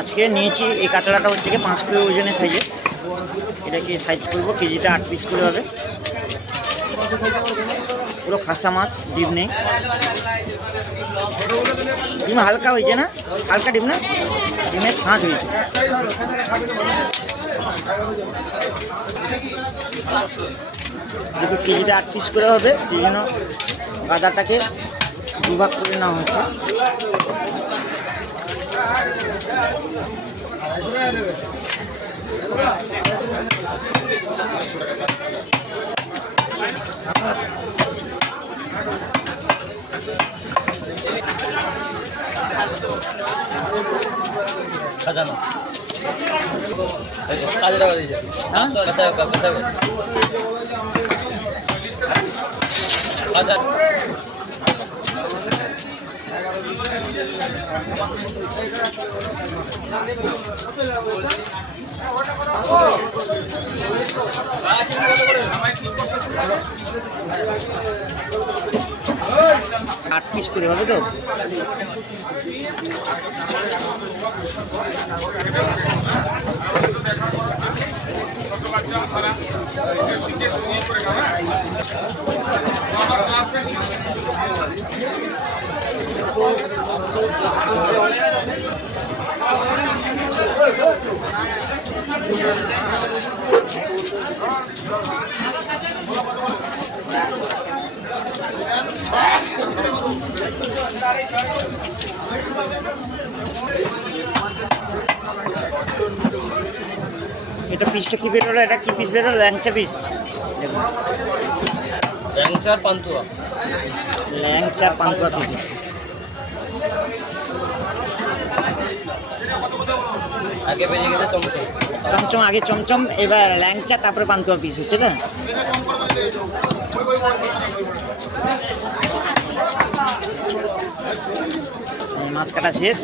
আজকে নিয়েছি এই কাতলাটা হচ্ছে 5 কিলো ওজনের সাইজের। এটাকে সাইজ করবো, কেজিটা 8 পিস করে হবে। পুরো খাসা মাছ, ডিম নেই। ডিম হালকা হয়েছে না, হালকা ডিম না, ডিমের ছাঁচ হয়েছে। দুটো কেজিতে 8 পিস করে হবে, সেই জন্য গাদাটাকে দুভাগ করে নেওয়া হচ্ছে। আট পিস করে হবে তো। এটা পিসটা কি বেরোলো? এটা কি পিস বেরোলো? ল্যাংচা পিস। দেখুন, ল্যাংচার পান্তুয়া, ল্যাংচা পান্তুয়া পিস। আগে বেরিয়ে গেছে চমচম, চমচম আগে চমচম, এবার ল্যাংচা, তারপরে পান্তুয়া পিস হচ্ছে না। মাছ কাটা শেষ।